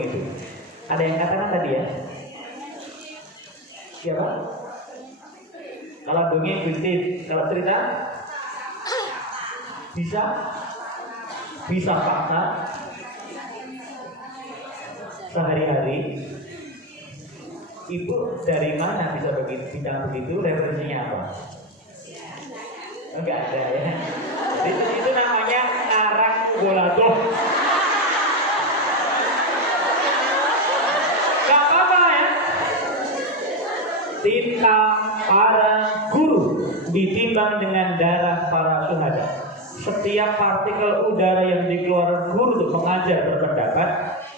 itu. Ada yang katakan tadi ya? Siapa? Kalau dongeng fiktif, kalau cerita bisa fakta sehari-hari. Ibu dari mana bisa bicara begitu? Referensinya apa? Enggak ada ya. Itu namanya ngarang boladoh. Gak apa-apa ya. Tinta para guru ditimbang dengan darah para syuhada. Setiap partikel udara yang dikeluarkan guru untuk mengajar berpendapat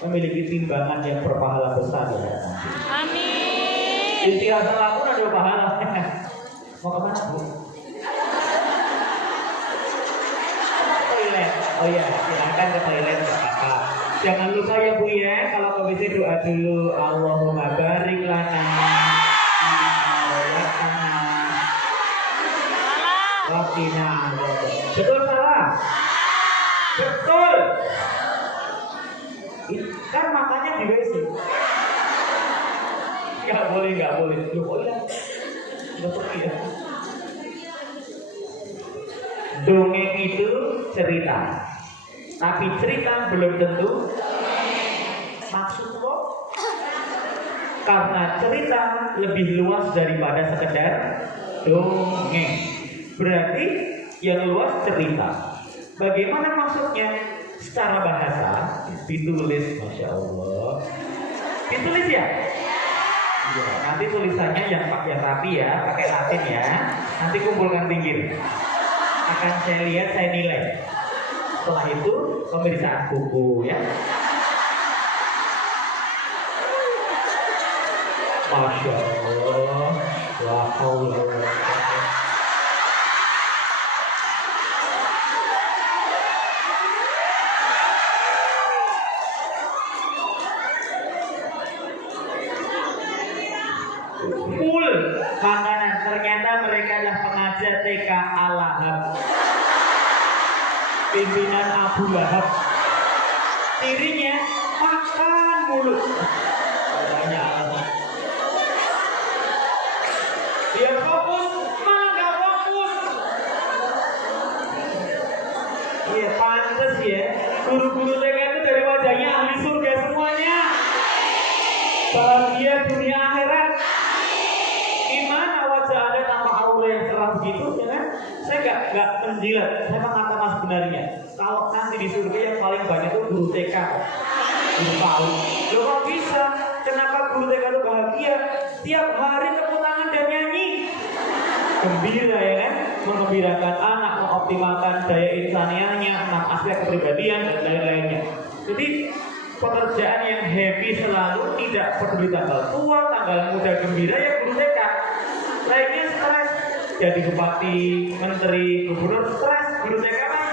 memiliki timbangan yang berpahala besar ya. Amin. Istilah salah pun ada pahala. Mau kemana Bu? Toilet. Oh iya, silakan ke toilet Kakak. Jangan lupa ya Bu ya, kalau ke WC doa dulu. Allahumma barik lana. Wakina. Betul salah? Betul. Kan makanya di WC. Gak boleh. Loh kok ya? Betul ya. Dongeng itu cerita. Tapi cerita belum tentu maksud kok. Karena cerita lebih luas daripada sekedar dongeng. Berarti yang luas cerita. Bagaimana maksudnya? Secara bahasa ditulis, Masya Allah. Ditulis ya? Ya, nanti tulisannya yang rapi ya, pakai Latin ya. Nanti kumpulkan pinggir. Akan saya lihat, saya nilai. Setelah itu pemeriksaan buku ya. Masya Allah. Wa haula wa la quwwata. Full makanan. Ternyata mereka adalah pengajar TK Al-Lahab, pimpinan Abu Lahab. Tirinya makan mulu. Banyak alasan. Dia fokus, malah gak fokus. Iya pantes ya. Guru-guru TK itu dari wajahnya ahli surga semuanya. Bahagia dunia akhirat. Gimana wajah Anda tanpa aura yang cerah begitu, ya kan? Saya nggak menjilat, saya mengatakan sebenarnya. Kalau nanti di surga yang paling banyak itu guru TK, guru PAUD. Loh kok bisa? Kenapa guru TK itu bahagia? Tiap hari tepuk tangan dan nyanyi, gembira ya kan? Mengembirakan anak, mengoptimalkan daya insaniahnya, 6 aspek kepribadian dan lain-lainnya. Jadi pekerjaan yang happy selalu, tidak peduli tanggal tua, tanggal muda, gembira ya guru TK. Lainnya stres, jadi bupati, menteri, gubernur stres, guru TK kan?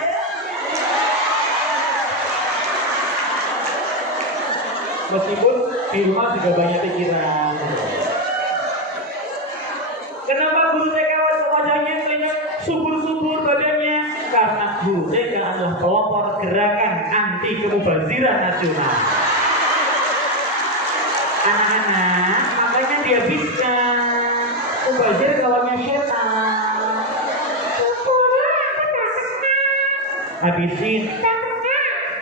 Meskipun di rumah juga banyak pikiran. Kenapa guru TK wajahnya terlihat subur-subur badannya? Karena guru TK adalah pelopor gerakan anti kemubaziran nasional. Anak-anak, makanya dihabiskan. Mubazir kawannya setan. Habisin.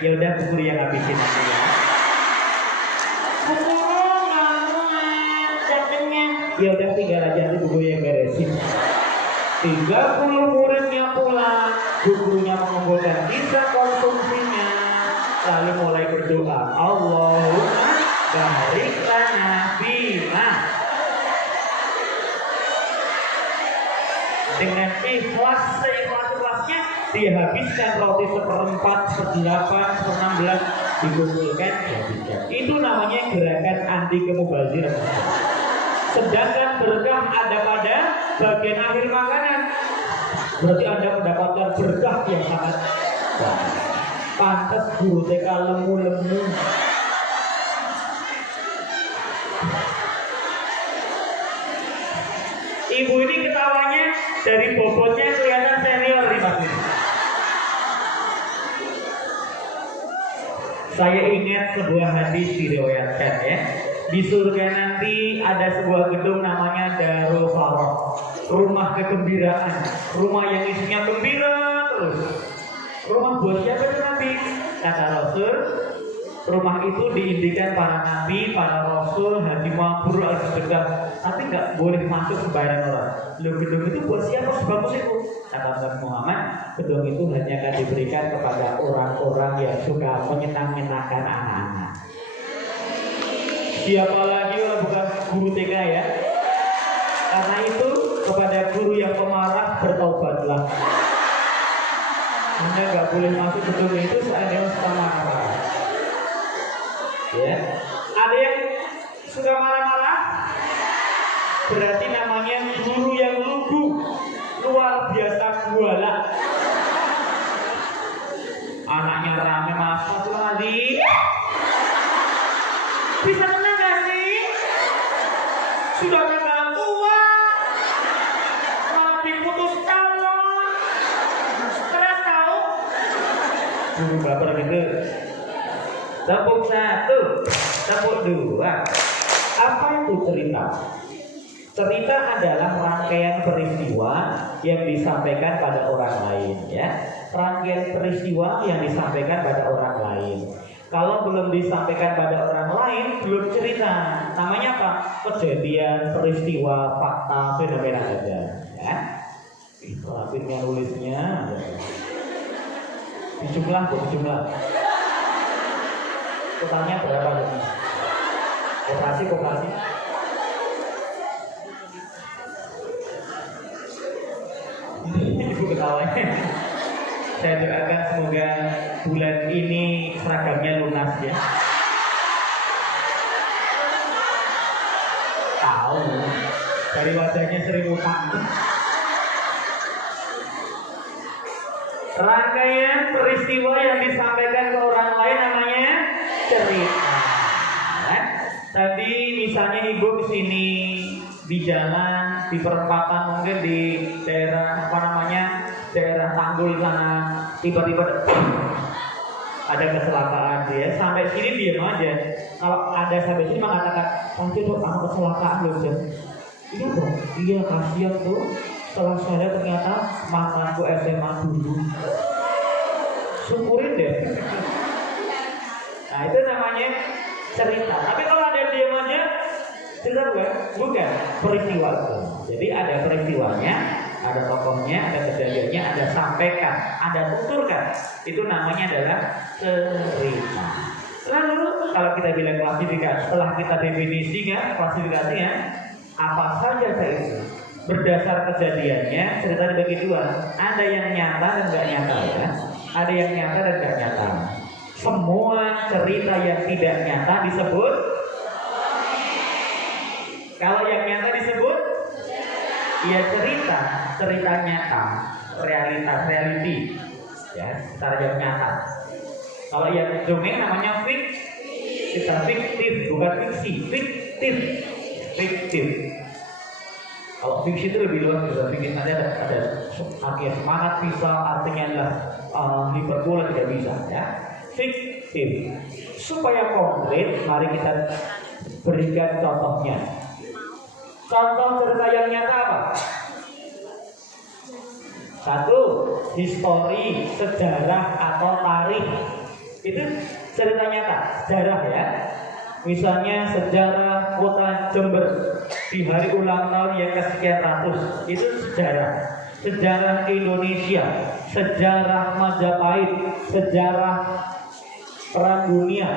Ya udah bubur yang habisin aja ya. Bubur nggak muat, jadinya. Ya udah tinggal aja nanti bubur yang beresin. 30 muridnya pulang, gurunya mengumpulkan sisa konsumsinya, lalu mulai berdoa, Allahumma barik lana bima. Dengan ikhlas, seikhlas-ikhlasnya dihabiskan roti 1/4, 1/8, 1/16 dikumpulkan, dihabiskan. Itu namanya gerakan anti kemubaziran. Sedangkan berkah ada pada bagian akhir makanan. Berarti Anda mendapatkan berkah yang sangat banyak. Pantes guru TK lemu-lemu. Ibu ini ketawanya dari bobotnya kelihatan senior nih Mas. Saya ingat sebuah hadis diriwayatkan ya. Di surga nanti ada sebuah gedung namanya Darul Farah, rumah kegembiraan, rumah yang isinya gembira terus. Rumah buat siapa itu nanti? Kata Rasul, rumah itu diindikan para nabi, para rasul, haji mabrur, al-sedekah. Tapi nggak boleh masuk sembarang orang. Loh, gedung itu buat siapa sebagus itu? Kata Nabi Muhammad, gedung itu hanya akan diberikan kepada orang-orang yang suka menyenang-menangkan anak-anak. Siapa lagi kalau bukan guru TK ya? Karena itu kepada guru yang pemarah bertaubatlah. Anda nggak boleh masuk gedung itu seandainya suka marah-marah. Ya, ada yang suka marah-marah, berarti namanya guru yang lugu, luar biasa guala. Anaknya rame masuk lagi. Bisa tenang gak sih? Sudah kenal tua, malah diputus calon, stres tahu? Guru baper gitu. Tepuk satu, tepuk dua. Apa itu cerita? Cerita adalah rangkaian peristiwa yang disampaikan pada orang lain, ya. Rangkaian peristiwa yang disampaikan pada orang lain. Kalau belum disampaikan pada orang lain, belum cerita. Namanya apa? Kejadian, peristiwa, fakta, fenomena aja, ya. Rapidnya nulisnya. Dijumlah, dijumlah. Totalnya berapa nih? Koperasi. Ibu ketawanya. Saya doakan semoga bulan ini seragamnya lunas ya. Tahu dari wajahnya sering utang. Rangkaian peristiwa yang disampaikan ke orang lain namanya cerita. Tadi misalnya ibu kesini di jalan, di perempatan mungkin di daerah daerah Tanggul sana, tiba-tiba ada kecelakaan dia. Sampai sini diam aja. Kalau ada sampai sini mengatakan, nanti tuh aku kecelakaan loh Jen. Iya dong, iya kasihan tuh. Setelah saya ternyata mantanku SMA dulu. Syukurin deh. Nah itu namanya cerita. Tapi kalau ada diam aja, cerita bukan peristiwa. Jadi ada peristiwanya, ada tokohnya, ada kejadiannya, ada sampaikan, ada tuturkan. Itu namanya adalah cerita. Lalu kalau kita bilang klasifikasi, setelah kita definisikan klasifikasinya, apa saja itu? Berdasar kejadiannya, cerita dibagi dua. Ada yang nyata dan nggak nyata ya. Ada yang nyata dan nggak nyata. Semua cerita yang tidak nyata disebut. Kalau yang nyata disebut, ya cerita nyata, reality, ya, secara yang nyata. Kalau yang dongeng namanya fiktif, bukan fiksi, fiktif. Kalau fiksi itu lebih luas juga, bikin ada artinya semangat bisa, artinya adalah hiperbola tidak bisa, ya. Fiktif. Supaya konkret, mari kita berikan contohnya. Contoh cerita yang nyata apa? Satu, histori, sejarah atau tarikh. Itu cerita nyata, sejarah ya. Misalnya sejarah kota Jember di hari ulang tahun yang kesekian ratus, itu sejarah. Sejarah Indonesia, sejarah Majapahit, sejarah Perang Dunia.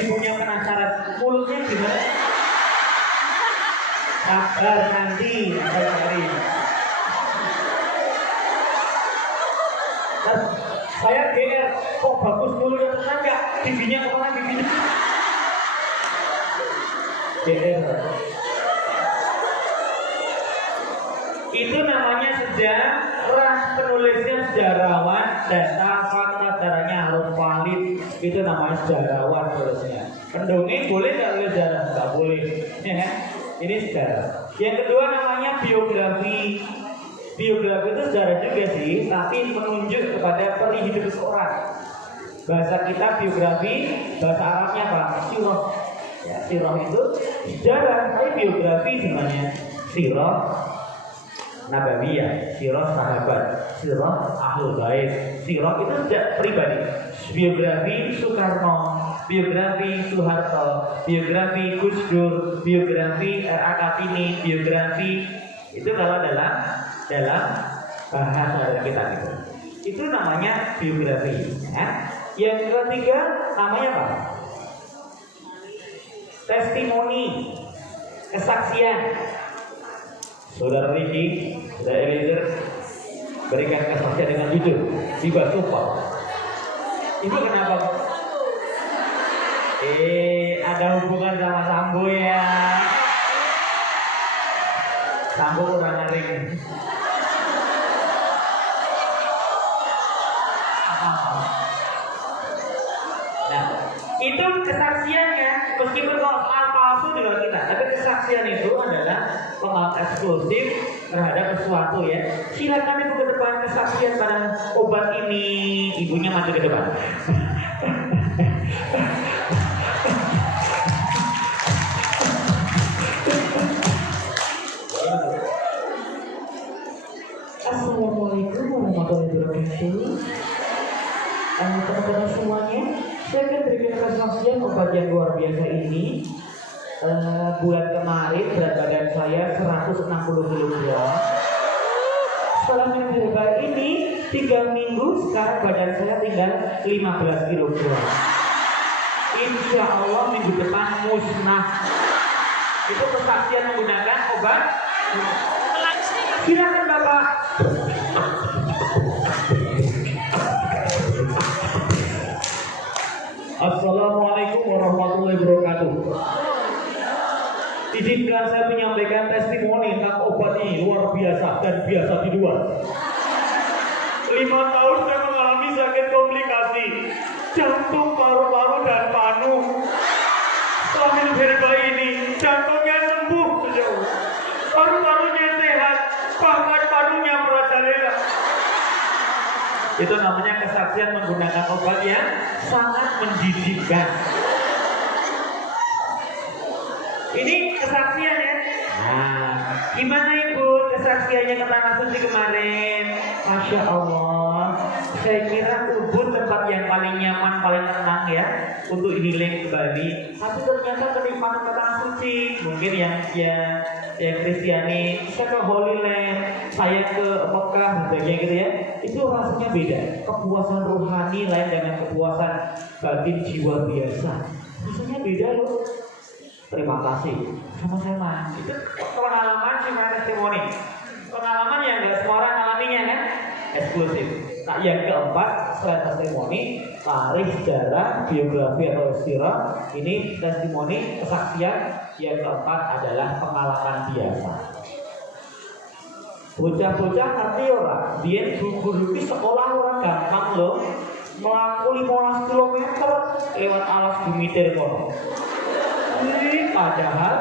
Ibunya penasaran, mulutnya gimana? Sabar nanti, cari. Saya GR, kok bagus mulutnya tetangga? TV-nya kemana TV-nya? GR. Itu namanya sejarah penulisnya sejarawan, data fakta sejarahnya harus valid, itu namanya sejarawan tulisnya. Pendongeng boleh nggak tulis sejarah? Nggak boleh, ya kan? Ini sejarah. Yang kedua namanya biografi. Biografi itu sejarah juga sih, tapi menunjuk kepada peri hidup seseorang. Bahasa kita biografi, bahasa Arabnya apa? Sirah. Ya, sirah itu sejarah, tapi biografi sebenarnya sirah Nabawiyah, sirah sahabat, sirah ahlul bait, sirah itu tidak pribadi. Biografi Soekarno, biografi Soeharto, biografi Gus Dur, biografi R.A. Kartini, biografi itu kalau dalam bahasa kita itu namanya biografi. Ya. Yang ketiga namanya apa? Testimoni, kesaksian. Saudara Riki, saudara Eliezer, berikan kesaksian dengan jujur, tiba sumpah. Ibu kenapa? Ada hubungan sama Sambo ya? Sambo kurang ngering. Nah, itu kesaksiannya, meskipun kalau palsu juga kita, tapi kesaksian itu adalah pengakuan eksklusif terhadap sesuatu ya. Silakan ibu ke depan kesaksian pada obat ini, ibunya maju ke depan. Assalamualaikum warahmatullahi wabarakatuh. Teman-teman semuanya, saya akan berikan kesaksian obat yang luar biasa ini. Bulan kemarin berat badan saya 160 kg. Setelah minum herbal ini 3 minggu, sekarang badan saya tinggal 15 kg. Insya Allah minggu depan musnah. Itu kesaksian menggunakan obat. Silakan Bapak. Assalamualaikum warahmatullahi wabarakatuh. Izinkan saya menyampaikan testimoni tentang obat ini luar biasa dan biasa dijual. 5 tahun saya mengalami sakit komplikasi jantung, paru-paru dan panu. Setelah minum herbal ini, jantungnya sembuh sejauh, paru-parunya sehat, bahkan parunya merajalela. Itu namanya kesaksian menggunakan obat yang sangat menjijikkan. Ini kesaksian ya. Nah, gimana ibu kesaksiannya ke Tanah Suci kemarin? Masya Allah, saya kira Ubud tempat yang paling nyaman, paling tenang ya untuk healing kembali. Tapi ternyata kenikmatan ke Tanah Suci, mungkin yang Kristiani bisa ke Holy Land, saya ke Mekah, sebagainya gitu ya. Itu rasanya beda. Kepuasan rohani lain dengan kepuasan batin jiwa biasa. Rasanya beda loh. Terima kasih. Sama-sama. Itu pengalaman cuma testimoni. Pengalaman yang nggak semua orang alaminya kan? Eksklusif. Nah, yang keempat selain testimoni, tarikh sejarah, biografi atau sirah, ini testimoni, kesaksian. Yang keempat adalah pengalaman biasa. Bocah-bocah ngerti orang, dia guru di sekolah orang gampang loh. Melaku 15 km lewat alas Bumitir kono. Padahal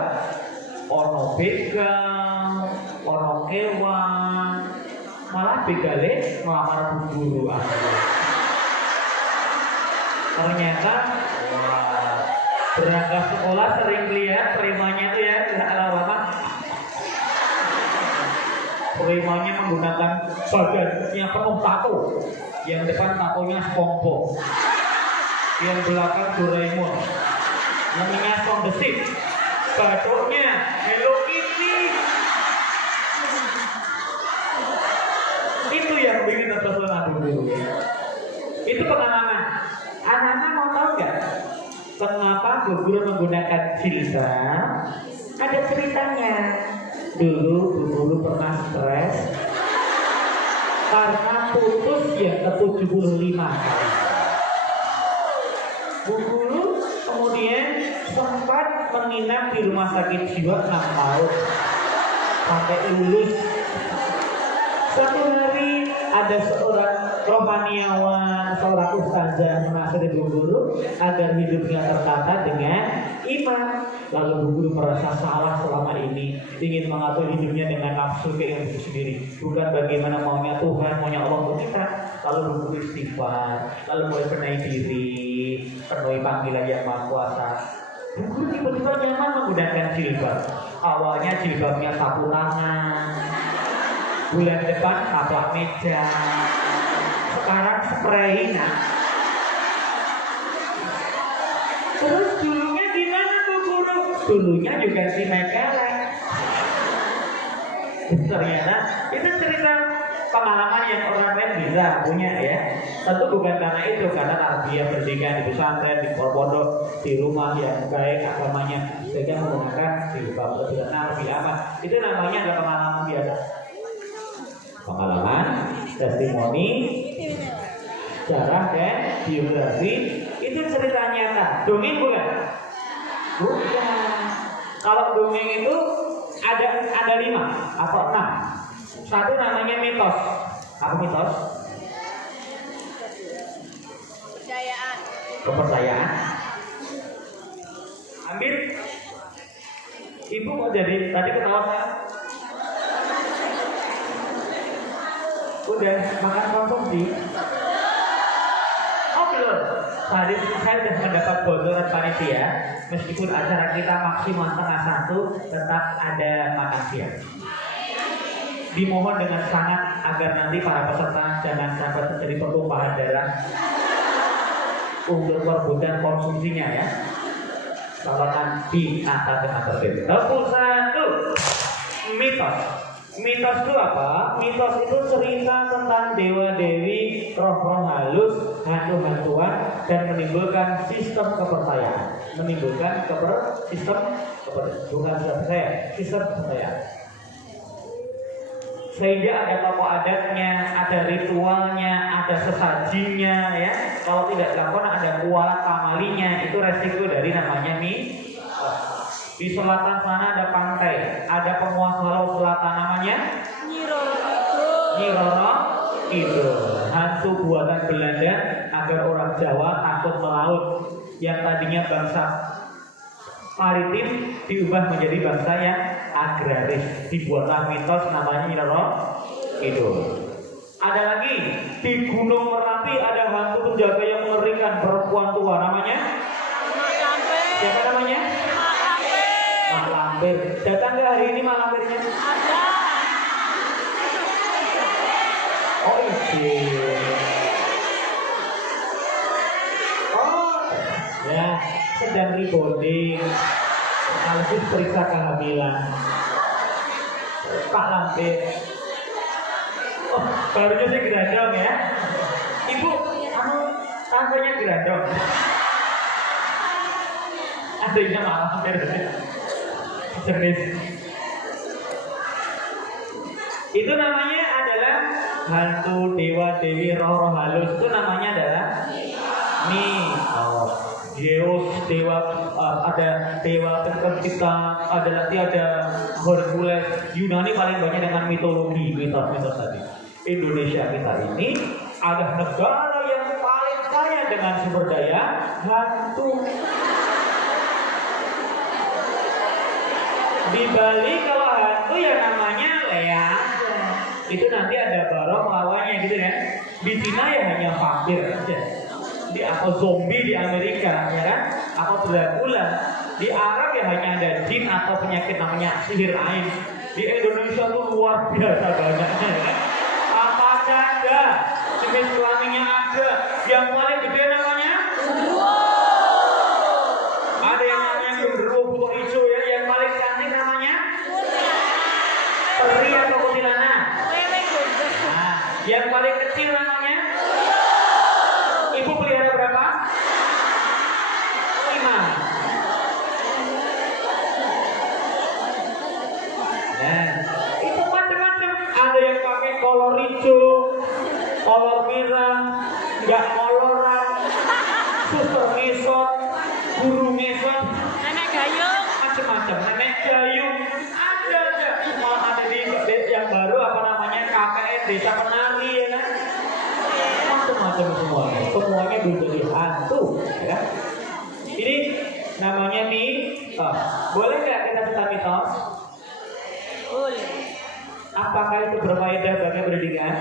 ono begal, ono kewan, malah begale melamar guru. Ternyata berangkat sekolah sering lihat perimanya itu ya, lama perimanya menggunakan badannya penuh tato, yang depan tatonya SpongeBob, yang belakang Doraemon, namanya Song the Sip, batuknya Hello Kitty. Itu yang bikin terpesona dulu. Itu pengalaman. Anak-anak mau tahu nggak kenapa guru menggunakan jilbab? Ada ceritanya. Dulu Bu Guru pernah stres karena putus yang ke-75 kali. Bu Guru kemudian sempat menginap di rumah sakit jiwa 6 tahun sampai lulus. Satu hari ada seorang rohaniawan, seorang ustazah menasihati Bu Guru agar hidupnya tertata dengan iman. Lalu Bu Guru merasa salah selama ini, ingin mengatur hidupnya dengan nafsu keinginan itu sendiri, bukan bagaimana maunya Tuhan, maunya Allah untuk kita. Lalu Bu Guru istighfar, lalu mulai benahi diri, penuhi panggilan yang Maha Kuasa. Bu Guru tiba-tiba nyaman menggunakan jilbab. Awalnya jilbabnya sapu tangan, bulan depan taplak meja, sekarang spray. Nah, terus dulunya gimana Bu Guru? Dulunya juga si mekelek. Ternyata itu cerita pengalaman yang orang lain bisa punya ya. Tentu bukan karena itu, karena tarbiyah pendidikan di pesantren, di pondok, di rumah yang baik agamanya, sehingga menggunakan jilbab lebih benar, lebih aman. Itu namanya adalah pengalaman biasa. Pengalaman, testimoni, sejarah dan biografi itu cerita nyata. Dongeng bukan? Bukan. Kalau dongeng itu ada 5 atau 6. Satu namanya mitos. Apa mitos? Kepercayaan. Ambil. Ibu mau jadi tadi ketawa kan? Udah makan konsumsi? Oh belum. Tadi saya sudah mendapat bocoran panitia. Meskipun acara kita maksimal setengah 1, tetap ada makan siang. Dimohon dengan sangat agar nanti para peserta jangan sampai terjadi pertumpahan darah untuk perebutan konsumsinya ya. Salahkan di atas dengan tertib. 1. Mitos. Mitos itu apa? Mitos itu cerita tentang dewa-dewi, roh-roh halus, hantu-hantuan, dan menimbulkan sistem kepercayaan. Sistem kepercayaan. Sehingga ada tokoh adatnya, ada ritualnya, ada sesajinya ya. Kalau tidak dilakukan ada kualat pamalinya. Itu resiko dari namanya mitos. Di selatan sana ada pantai, ada penguasa laut selatan namanya Nyi Roro Kidul. Hantu buatan Belanda agar orang Jawa takut melaut. Yang tadinya bangsa maritim diubah menjadi bangsa yang agraris. Dibuatlah mitos namanya Nyi Roro Kidul. Ada lagi di Gunung Merapi ada hantu penjaga yang mengerikan, perempuan tua namanya siapa namanya? Mak Lampir. Datang ke hari ini Mak Lampirnya? Ada. Oh iya. Oh ya, sedang rebonding. Analisis periksa kehamilan. Pak Lampir. Oh, barunya sih gerandong ya. Ibu, kamu tantenya gerandong. Adanya Mak Lampir. Jenis. Itu namanya adalah hantu dewa dewi roh-roh halus. Itu namanya adalah mitos. Zeus dewa, ada dewa pencipta, ada nanti ada Hercules. Yunani paling banyak dengan mitologi, mitos tadi. Indonesia kita ini ada negara yang paling kaya dengan sumber daya hantu. Di Bali kalau hantu ya namanya leak. Itu nanti ada barong lawannya gitu ya. Di Cina ya hanya vampir aja. Di atau zombie di Amerika ya kan? Atau Dracula. Di Arab ya hanya ada jin atau penyakit namanya sihir ain. Di Indonesia tuh luar biasa banyaknya ya. Apa aja ada. Jenis kelaminnya ada. Yang paling gede namanya ada yang namanya genderuwo butuh hijau ya. Yang paling cantik namanya peri atau kuntilanak. Nah, yang paling kecil namanya ibu pelihara berapa? 5. Nah, itu macam-macam. Ada yang pakai kolor hijau, kolor merah, nggak koloran, suster ngesot, guru ngesot, nenek gayung, macam-macam. Nenek gayung, ada. Malah ada di yang baru apa namanya KKN Desa Penari ya kan? macam semuanya. Semuanya menjadi hantu, ya. Ini namanya mitos. Boleh nggak kita cerita mitos? Boleh. Apakah itu berfaedah bagi pendidikan?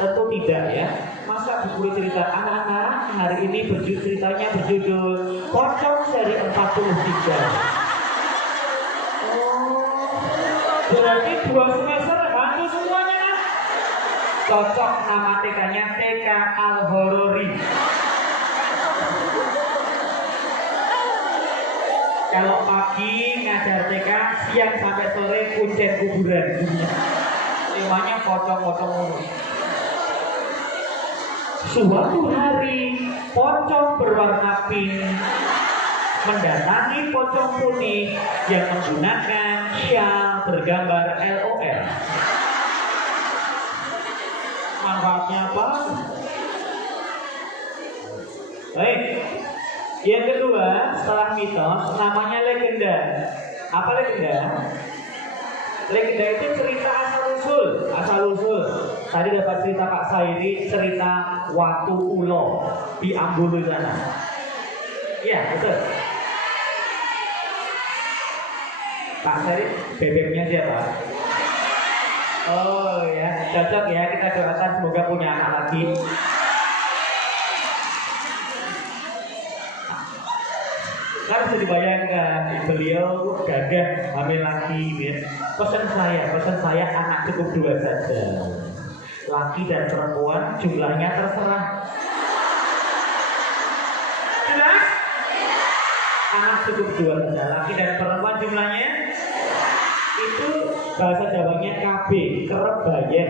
Tentu tidak, ya. Masa buku cerita anak-anak hari ini ceritanya berjudul Pocong seri 43. Oh, berarti 2 semester hantu semuanya, kan? Cocok nama TK-nya TK Al-Horori. Kalau pagi ngajar TK, siang sampai sore kuncen kuburan. Temanya pocong-pocong mulu. Suatu hari, pocong berwarna pink mendatangi pocong putih yang menggunakan syal bergambar LOL. Manfaatnya apa? Baik. Yang kedua, setelah mitos, namanya legenda. Apa legenda? Legenda itu cerita asal-usul. Asal-usul. Tadi dapat cerita Pak Sairi, cerita Watu Ulo di Ambulu sana. Iya, betul. Pak Sairi, bebeknya siapa? Oh ya, cocok ya, kita doakan semoga punya anak lagi. Kan bisa dibayangkan, beliau gagah hamil lagi, ya. Pesan saya anak cukup 2 saja. Laki dan perempuan jumlahnya terserah. Jelas? Anak cukup 2 saja. Laki dan perempuan jumlahnya itu bahasa Jawanya KB, kerep bayar.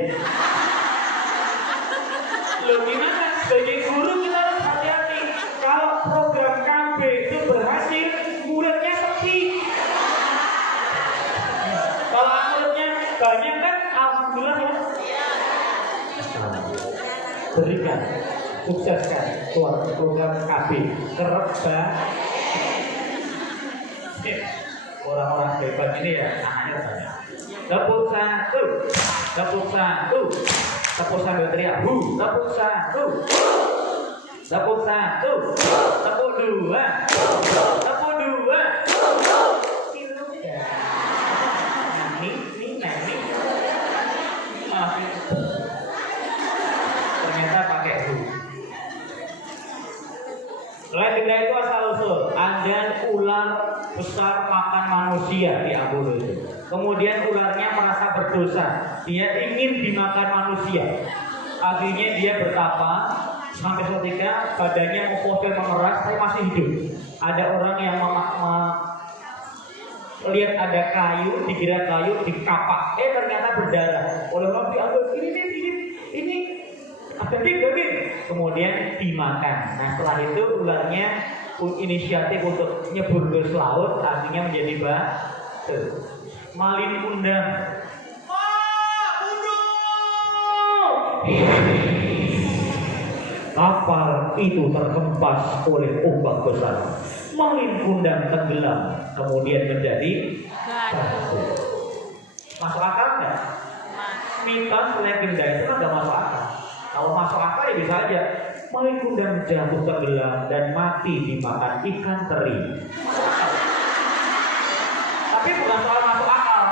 Loh gimana? Sebagai guru kita harus hati-hati. Kalau program KB itu berhasil, muridnya sepi. Kalau muridnya banyak kan, alhamdulillah, ya. Berikan, sukseskan program KB, kerep bayar. Orang-orang hebat ini ya, anaknya banyak. Tepuk satu, tepuk satu, tepuk sambil teriak, tepuk satu, tepuk satu, tepuk 2, tepuk 2. Ini. Ternyata pakai legenda itu asal-usul. Ada ular besar makan manusia di Ambulu itu. Kemudian ularnya merasa berdosa, dia ingin dimakan manusia. Akhirnya dia bertapa sampai ketika badannya fosil mengeras, tapi masih hidup. Ada orang yang lihat ada kayu, dikira kayu dikapak, ternyata berdarah. Oleh orang diambil, ini daging. Kemudian dimakan. Nah setelah itu ularnya inisiatif untuk nyebur ke laut, akhirnya menjadi batu. Malin undang. Kapal itu terhempas oleh ombak besar. Malin undang tenggelam, kemudian menjadi batu. Masuk akal nggak? Mitos legenda itu kan nggak masuk akal. Kalau masuk akal ya bisa aja. Malin kundang jatuh tenggelam dan mati dimakan ikan teri. Tapi bukan soal masuk akal,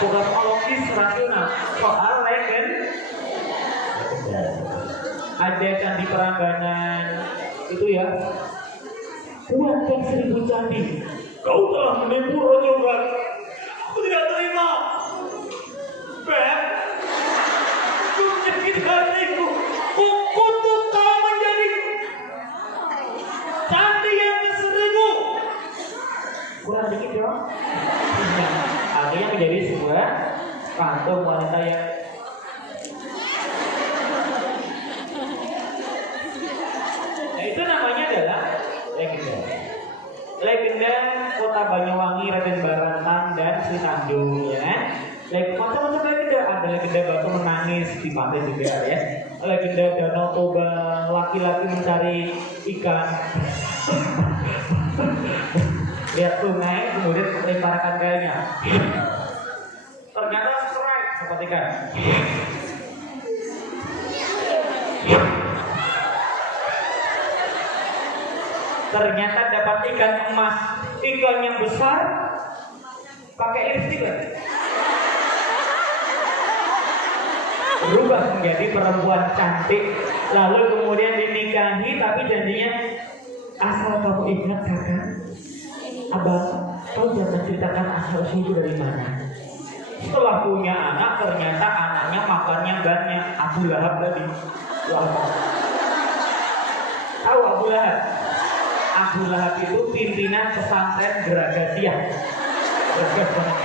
bukan soal logis rasional, soal legenda. Ada candi Prambanan itu ya, buatkan 1000 candi. Kau telah menipu Rojo Baru. Aku tidak terima. Beb, sakit hatiku. Kukutuk kau menjadi candi yang ke-1000. Kurang dikit dong. Akhirnya menjadi sebuah kantung wanita yang itu namanya adalah legenda. Legenda Kota Banyuwangi, Raden Barantang dan Sinandung, ya kan? Macam-macam legenda. Ada legenda batu menangis di pantai juga, ya. Legenda Danau Toba, laki-laki mencari ikan. Lihat sungai, kemudian melemparkan kayunya. Ternyata strike seperti kan. ternyata dapat ikan emas, ikan yang besar, pakai lipstik kan? Berubah menjadi perempuan cantik, lalu kemudian dinikahi, tapi janjinya asal kamu ingat kakak, abang, kau jangan ceritakan asal usul dari mana. Setelah punya anak, ternyata anaknya makannya banyak. Abu Lahab tadi. Wah. Tahu Abu Lahab? Abu Lahab itu pimpinan pesantren Geragasiah. Gergas banget.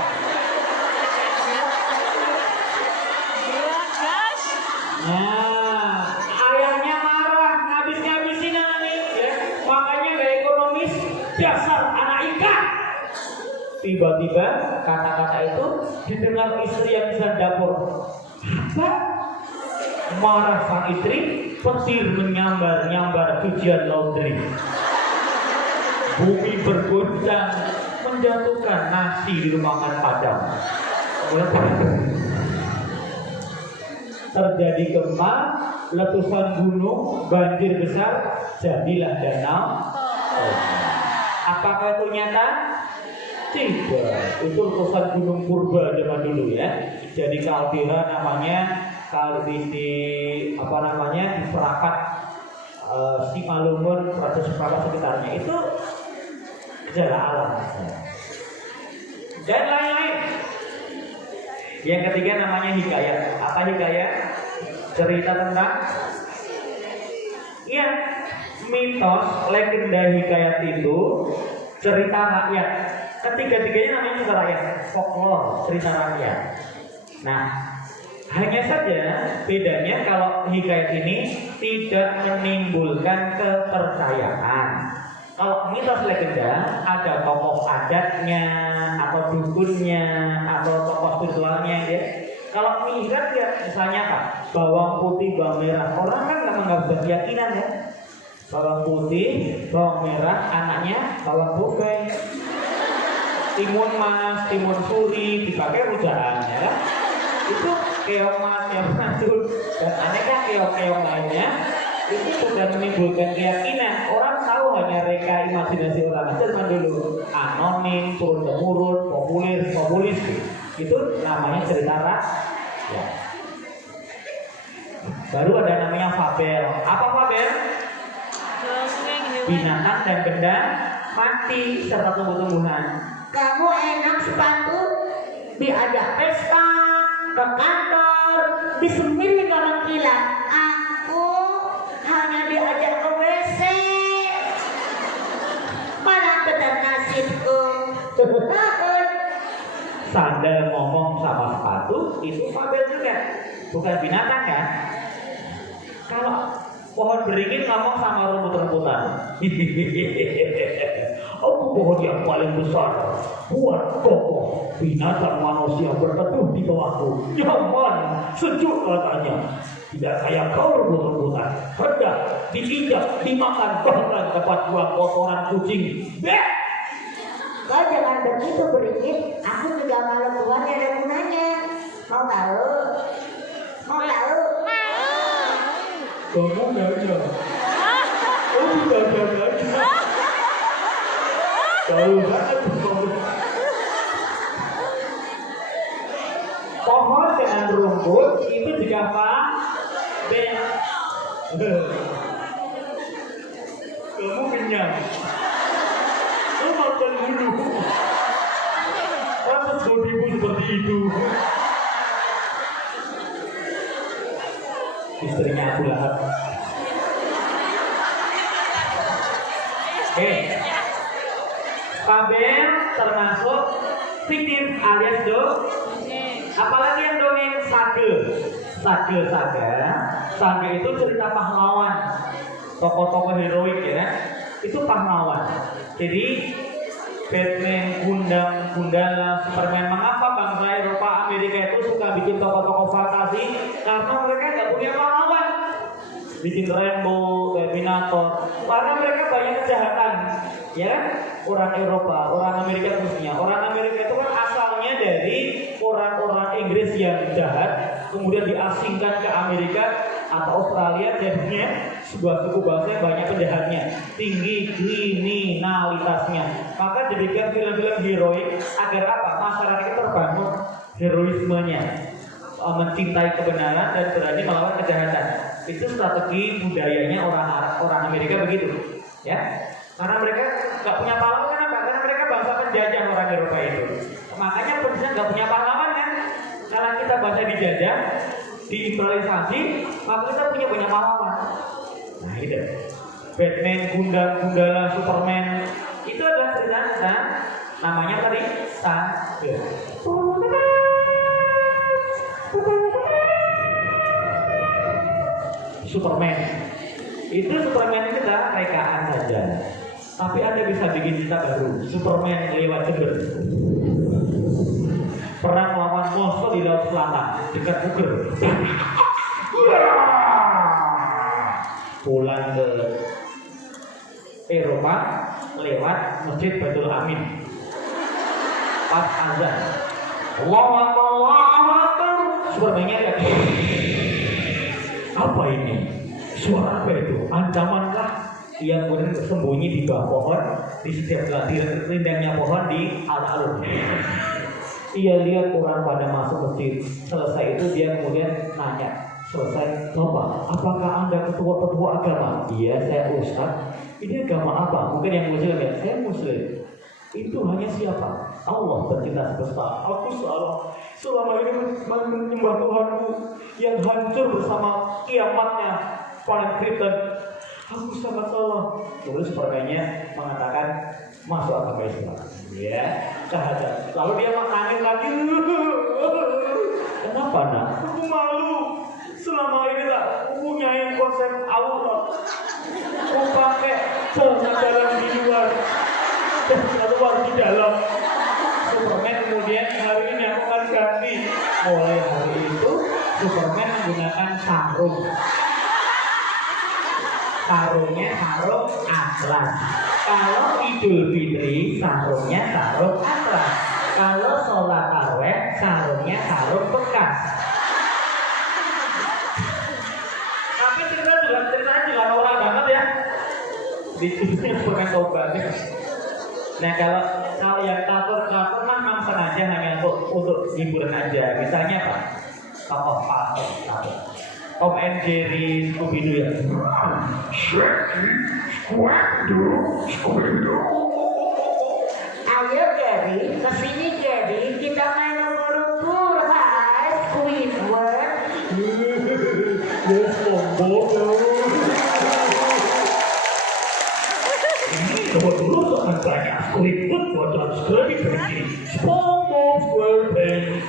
Nah, ayahnya marah, ngabis-ngabisin anaknya, ya. Makanya gak ekonomis, dasar anak ikan. Tiba-tiba kata-kata itu didengar istri yang di dapur. Apa? Marah sang istri, petir menyambar-nyambar cucian laundry. Bumi bergoncang, menjatuhkan nasi di ruangan padam. Terjadi gempa, letusan gunung, banjir besar, jadilah danau. Apakah itu nyata? Tidak, itu letusan gunung purba zaman dulu ya. Jadi kaldera namanya, kalau di Perapat, Simalungun, Praja Seprapat sekitarnya itu gejala alam. Dan lain-lain. Yang ketiga namanya hikayat. Apa hikayat? Cerita tentang mitos, legenda hikayat itu cerita rakyat. Ketiga-tiganya namanya cerita rakyat, folklore, cerita rakyat. Nah, hanya saja bedanya kalau hikayat ini tidak menimbulkan kepercayaan. Kalau mitos legenda ada tokoh adatnya atau dukunnya atau tokoh spiritualnya ya. Kalau miras ya misalnya apa? Bawang putih, bawang merah. Orang kan nggak menganggap keyakinan ya. Bawang putih, bawang merah, anaknya bawang bombay. Timun mas, timun suri dipakai rujaannya ya. Itu keong mas yang mantul dan aneka keong-keong lainnya. Itu sudah menimbulkan keyakinan. Orang tahu hanya reka imajinasi orang aja zaman dulu. Anonim, turun temurun, populis. Itu namanya cerita rakyat. Baru ada namanya fabel. Apa fabel? Binatang dan benda mati serta tumbuh-tumbuhan. Kamu enak sepatu, diajak pesta, ke kantor, disemir orang kilat. Aku hanya diajak ke WC, malah ketar nasibku. Sandal ngomong sama sepatu itu fabel juga, bukan binatang kan? Kalau pohon beringin ngomong sama rumput-rumputan. Aku pohon yang paling besar, buat kokoh, binatang manusia berteduh di bawahku. Nyaman, sejuk katanya. Tidak kayak kau rumput-rumputan, hendak diinjak, dimakan, bahkan dapat buang kotoran kucing. Kau jangan begitu beringin, aku juga malu keluarnya ada gunanya. Mau tahu? Mau tahu? Kamu nanya? Oh tidak nanya. Tahu banget kamu. Pohon dengan rumput itu juga fabel. Kamu kenyang. Kamu makan dulu. Pantas bodimu seperti itu. Istrinya Abu Lahab. Fabel termasuk fiktif alias apalagi yang dongeng sage. Sage itu cerita pahlawan, tokoh-tokoh heroik ya, itu pahlawan. Jadi Batman, Gundala, Superman. Mengapa bangsa Eropa, Amerika itu suka bikin tokoh-tokoh fantasi? Karena mereka nggak punya pahlawan. Bikin Rambo, Terminator. Karena mereka banyak kejahatan, ya. Orang Eropa, orang Amerika khususnya. Orang Amerika itu kan asalnya dari orang-orang Inggris yang jahat, kemudian diasingkan ke Amerika atau Australia jadinya sebuah suku bangsa yang banyak penjahatnya, tinggi kriminalitasnya. Maka dibikin film-film heroik agar apa? Masyarakat itu terbangun heroismenya, mencintai kebenaran dan berani melawan kejahatan. Itu strategi budayanya orang Amerika begitu, ya. Karena mereka nggak punya pahlawan, kenapa? Karena mereka bangsa penjajah orang Eropa itu. Makanya pemerintah nggak punya pahlawan kan? Karena kita bangsa dijajah, diimperialisasi, maka kita punya banyak pahlawan. Nah itu, Batman, Gundala, Superman, itu adalah cerita namanya tadi Sage. Superman itu kita rekaan saja, tapi Anda bisa bikin cerita baru. Superman lewat Jember, perang melawan monster di Laut Selatan dekat Puger, pulang ke Eropa lewat Masjid Baitul Amin, pas azan Allahu Akbar, Superman-nya lihat, apa ini? Suara apa itu? Ancaman kah? Ia kemudian bersembunyi di bawah pohon, di setiap di rindangnya pohon di alun-alun. Ia lihat orang pada masuk masjid. Selesai itu dia kemudian nanya, selesai, Bapak, apakah Anda ketua agama? Iya, saya Ustaz. Ini agama apa? Mungkin yang Muslim ya? Saya Muslim. Itu hanya siapa? Allah pencipta semesta. Aku salah. Selama ini menyembah Tuhanku yang hancur bersama kiamatnya paling kritis. Aku sangat salah. Terus Superman-nya mengatakan masuk agama Islam. Ya, syahadat. Lalu dia nangis lagi. Kenapa nak? Aku malu. Selama ini tak punya konsep Allah. Aku pakai celana dalam di luar. Keluar di dalam. Superman kemudian hari ini aku akan ganti. Mulai hari itu Superman menggunakan sarung. Sarungnya sarung atlas. Kalau Idul Fitri sarungnya sarung atlas. Kalau sholat tarawih sarungnya sarung bekas. Tapi ceritanya juga norak banget ya. Di sini Superman tobat. Nah kalau yang catur memang sengaja hanya untuk hiburan aja. Misalnya apa? Tokoh Pak Tom and Jerry, Scooby-Doo ya. Ayo Jerry, kesini Jerry, kita main ukur-ukur. Hai Squidward. Yes, Bobo. Ini coba dulu soal banyak Squidward buatan sekali begini. SpongeBob SquarePants.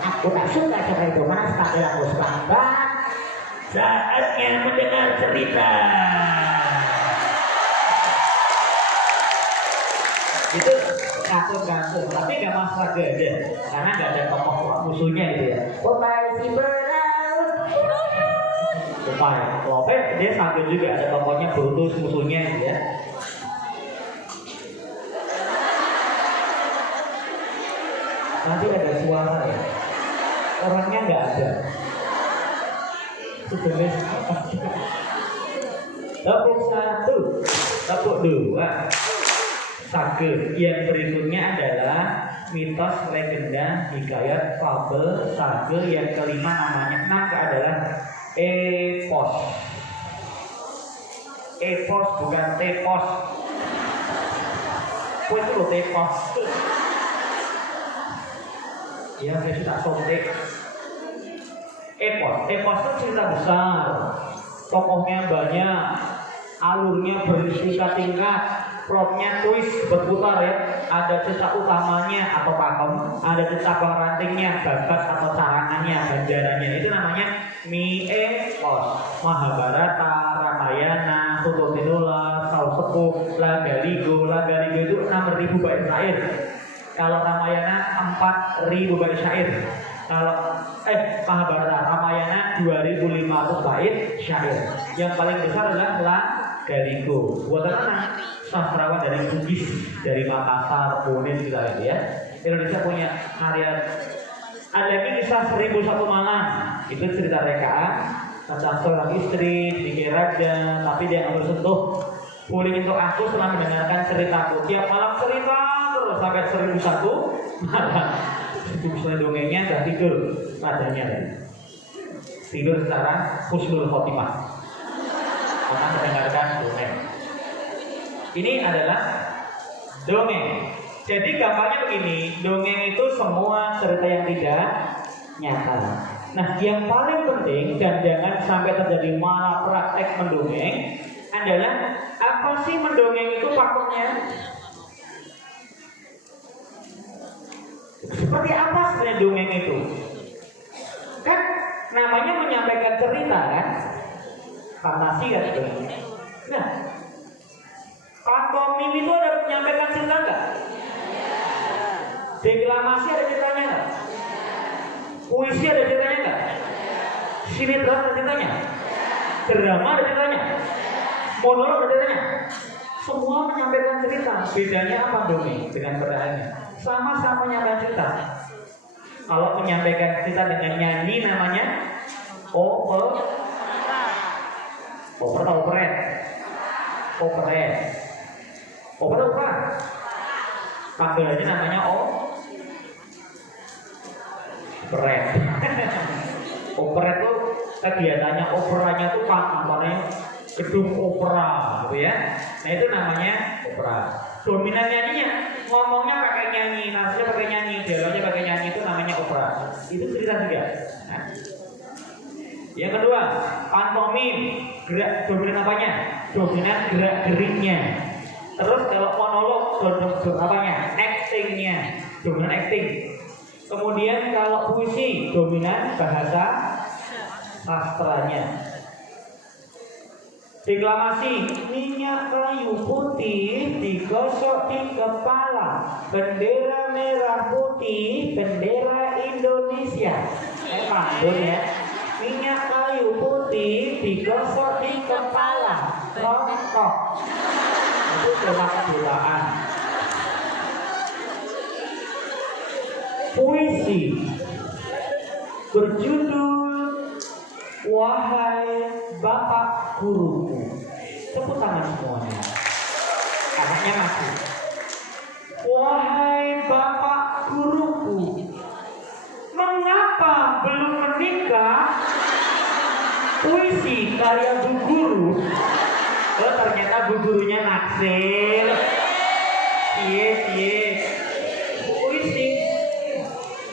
Aku tak suka cara itu, mas pakai lagu SpongeBob. Saatnya mendengar cerita. Itu kartun, tapi gak masalah aja, karena gak ada tokoh musuhnya gitu ya. Popeye si berlaut. Popeye, Popeye dia sambil juga ada tokohnya Brutus musuhnya gitu ya. Nanti ada suara ya, orangnya nggak ada. Sebenarnya apa? Tepuk 1, tepuk 2. Sage. Yang berikutnya adalah mitos, legenda, hikayat, fabel, sage. Yang kelima namanya adalah epos. Epos bukan tepos. Kue itu loh tepos. Ya saya sudah sontek. Epos itu cerita besar, tokohnya banyak, alurnya bertingkat-tingkat, plotnya twist berputar ya. Ada cerita utamanya atau pakem, ada cerita rantingnya, bagas atau carangannya, ganjarannya. Itu namanya miepos. Mahabharata, Ramayana, Sutotinula, Sausepuh, Lagaligo itu 6.000 bait syair. Kalau Ramayana 4.000 bait syair. Kalau Mahabharata, Ramayana 2.500 bait syair. Yang paling besar adalah Lagaligo. Buatan anak sastrawan dari Bugis, dari Makassar, Bonis kita lihat ya. Indonesia punya karya. Ada lagi kisah 1001 malam. Itu cerita rekaan tentang seorang istri dikir raja, tapi dia nggak bersentuh. Pulih untuk aku setelah mendengarkan ceritaku. Tiap malam cerita terus sampai 1001 malam. Itu misalnya dongengnya dan tidur rajanya tadi. Tidur secara husnul khotimah karena mendengarkan dongeng. Ini adalah dongeng. Jadi gampangnya begini, dongeng itu semua cerita yang tidak nyata. Nah, yang paling penting dan jangan sampai terjadi malah praktek mendongeng adalah apa sih mendongeng itu pakemnya? Seperti apa sebenarnya dongeng itu? Kan namanya menyampaikan cerita kan? Fantasi kan itu. Nah, pantomim itu ada menyampaikan cerita nggak? Deklamasi ada ceritanya nggak? Puisi ada ceritanya nggak? Sinetron ada ceritanya? Drama ada ceritanya? Monolog ada ceritanya? Semua menyampaikan cerita. Bedanya apa dongeng dengan pertanyaannya? Sama-sama menyampaikan cerita. Kalau menyampaikan cerita dengan nyanyi namanya operet. Panggilannya namanya operet. Operet itu kegiatannya, operanya itu namanya gedung opera, gitu ya. Nah itu namanya opera. Dominan nyanyinya, ngomongnya pakai nyanyi, nasinya pakai nyanyi, dialognya pakai nyanyi, itu namanya opera. Itu cerita juga. Nah. Yang kedua, pantomim, gerak dominan apanya? Dominan gerak geriknya. Terus kalau monolog, apanya? Actingnya, dominan acting. Kemudian kalau puisi, dominan bahasa sastranya. Deklamasi, minyak kayu putih digosok di kepala, bendera merah putih, bendera Indonesia. Pantun ya. Minyak kayu putih digosok di kepala, rontok. Itu tema kedutaan. Puisi berjudul Wahai Bapak Guruku. Tepuk tangan semuanya. Anaknya masih. Wahai Bapak Guruku, mengapa belum menikah? Puisi karya Bu Guru. Oh ternyata Bu Gurunya naksir. Cie. Puisi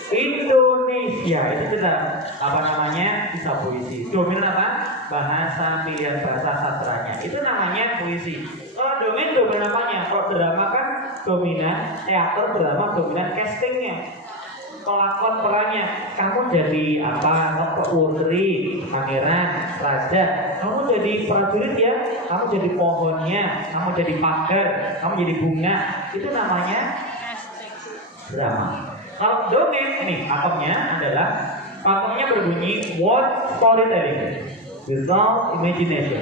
Indonesia itu sudah apa namanya, bisa puisi. Dominan apa? Bahasa pilihan bahasa sastranya. Itu namanya puisi. Kalau dominan dominan apanya? Kalau drama kan dominan teater, drama dominan castingnya. Pelakon perannya, kamu jadi apa? Putri, pangeran, raja. Kamu jadi prajurit ya. Kamu jadi pohonnya. Kamu jadi pagar. Kamu jadi bunga. Itu namanya drama. Kalau dongeng ini pakemnya adalah berbunyi word storytelling without imagination.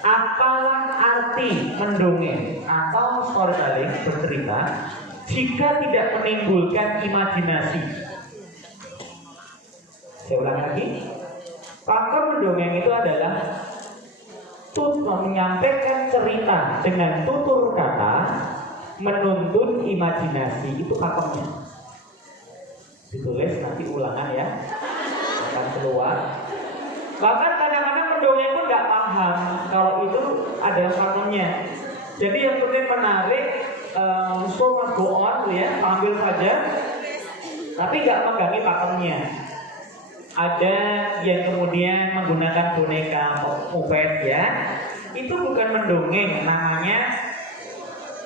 Apalah arti mendongeng atau storytelling bercerita jika tidak menimbulkan imajinasi? Saya ulang lagi. Pakem mendongeng itu adalah menyampaikan cerita dengan tutur kata, menuntun imajinasi. Itu pakemnya. Ditulis nanti ulangan ya, akan keluar. Bahkan kadang-kadang pendongeng pun nggak paham kalau itu ada pakemnya. Jadi yang penting menarik, show must go on, ya, tampil saja, tapi nggak megangi pakemnya. Ada yang kemudian menggunakan boneka Muppet ya, itu bukan mendongeng, namanya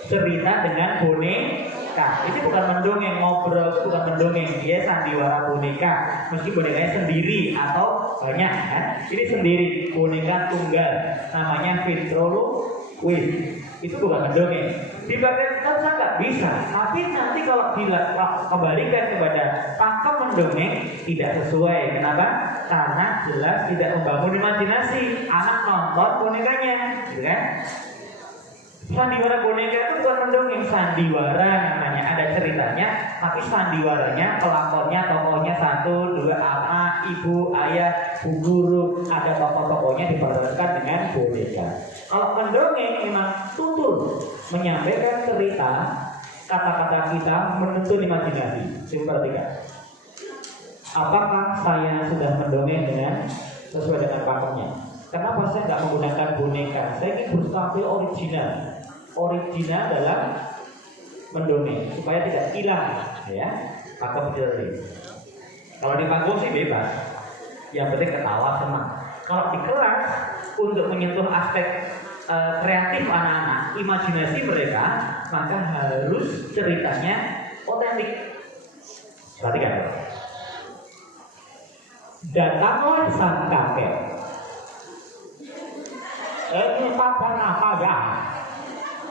cerita dengan boneka. Ini bukan mendongeng, ngobrol itu bukan mendongeng, dia sandiwara boneka. Meski bonekanya sendiri atau banyak kan? Ini sendiri, boneka tunggal, namanya ventriloquist. Itu bukan mendongeng. Dipakai kata nggak bisa, tapi nanti kalau kembalikan kepada pakem mendongeng tidak sesuai. Kenapa? Karena jelas tidak membangun imajinasi. Anak nonton bonekanya, gitu kan? Sandiwara boneka itu bukan mendongeng, sandiwara namanya, ada ceritanya, tapi sandiwaranya, pelakonnya, tokohnya satu, dua, ama, ibu, ayah, bu guru, ada tokoh-tokohnya diperdengarkan dengan boneka. Kalau mendongeng memang tutur menyampaikan cerita, kata-kata kita menuntun imajinasi. Coba perhatikan. Apakah saya sudah mendongeng dengan sesuai dengan pakemnya? Kenapa saya nggak menggunakan boneka? Saya ingin bertampil original dalam mendongeng supaya tidak hilang ya pakem teori. Kalau di panggung sih bebas, yang penting ketawa senang. Kalau di kelas untuk menyentuh aspek kreatif anak-anak, imajinasi mereka, maka harus ceritanya otentik. Perhatikan. Datanglah sang kakek. Ini kapan apa ya?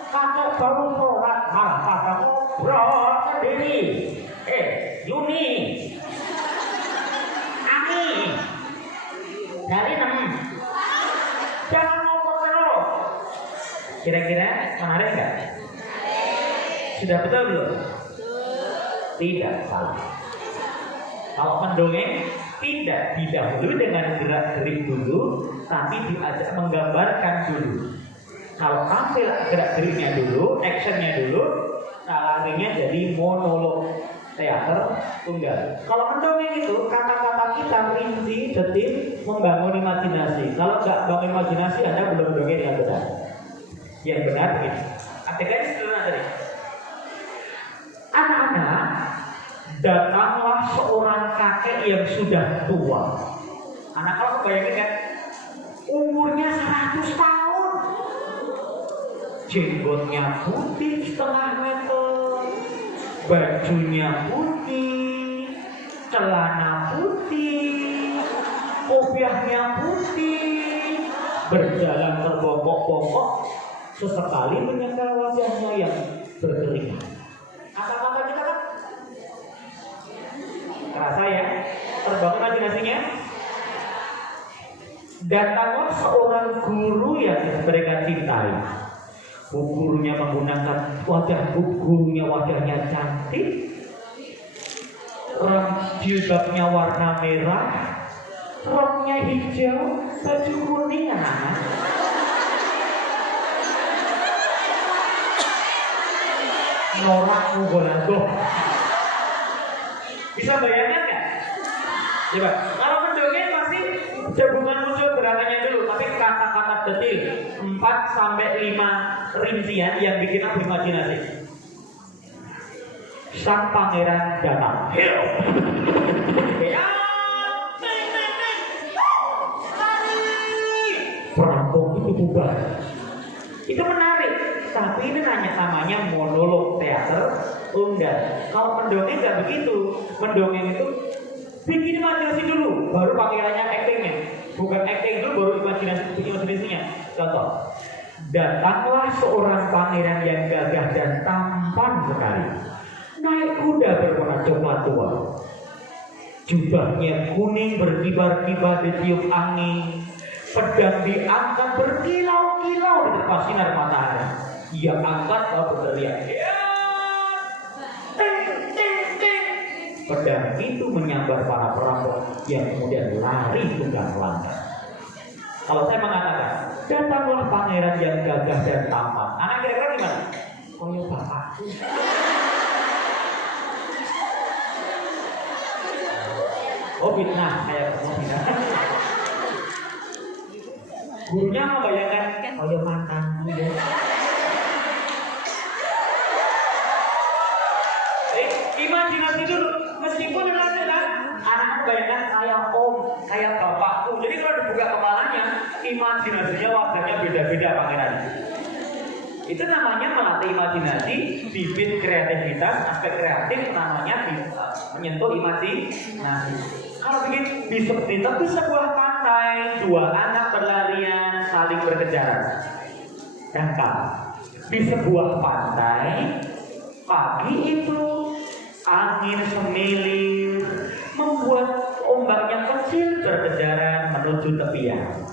Kakek baru sholat malah pada ngobrol sendiri. Yuni, Ami, dari 6. Jangan ngobrol terus. Kira-kira menarik nggak? Sudah betul belum? Tidak salah. Kalau mendongeng tidak didahului dengan gerak-gerik dulu, tapi diajak menggambarkan dulu. Kalau tampil gerak-geriknya dulu, actionnya dulu, larinya jadi monolog teater tunggal. Kalau mendongeng itu kata-kata kita rinci, detil, membangun imajinasi. Kalau nggak bangun imajinasi, Anda belum mendongeng yang benar. Yang benar begini. Adegannya sederhana tadi. Anak-anak, datanglah seorang kakek yang sudah tua. Anak kalau bayangin kan, umurnya 100 tahun, jenggotnya putih setengah meter, bajunya putih, celana putih, kopiahnya putih, berjalan terbongkok-bongkok, sesekali menyenggah wajahnya yang berkeringat. Kata-kata kita kan terasa ya, terbangun imajinasinya. Datanglah seorang guru yang mereka cintai. Bu gurunya menggunakan wajahnya cantik, jilbabnya warna merah, roknya hijau, baju kuning anak. Norak Mugolado. Bisa bayangkan nggak? Coba. Kalau mendongeng pasti gabungan unsur gerakannya dulu, tapi kata-kata detil 4-5 rincian yang bikin aku imajinasi. Sang pangeran datang. Perampok itu bubar. Itu menarik. Tapi ini namanya monolog teater tunggal. Kalau mendongeng nggak begitu. Mendongeng itu bikin imajinasi dulu, baru pakaiannya actingnya. Bukan acting dulu, baru imajinasinya. Contoh, datanglah seorang pangeran yang gagah dan tampan sekali, naik kuda berwarna coklat tua. Jubahnya kuning berkibar-kibar ditiup angin, pedang diangkat berkilau-kilau di terpa sinar matahari. Ia angkat lalu berteriak. Pedang itu menyambar para perampok yang kemudian lari tunggang langgang. Kalau saya mengatakan, datanglah pangeran yang gagah dan tampan. Anak kira-kira gimana? Oh ya bapakku. Oh fitnah, saya ketemu fitnah. Gurunya membayangkan, oh ya mantanmu ya. Imajinasi dulu, meskipun adalah anak bayangkan kayak om, kayak bapakku. Jadi kalau dibuka kepalanya, imajinasinya wajahnya beda-beda pangeran. Itu namanya melatih imajinasi, bibit kreativitas, aspek kreatif namanya menyentuh imajinasi. Kalau begitu di tepi sebuah pantai, 2 anak berlarian saling berkejaran. Dangkal di sebuah pantai pagi itu. Angin semilir membuat ombaknya kecil berkejaran menuju tepian.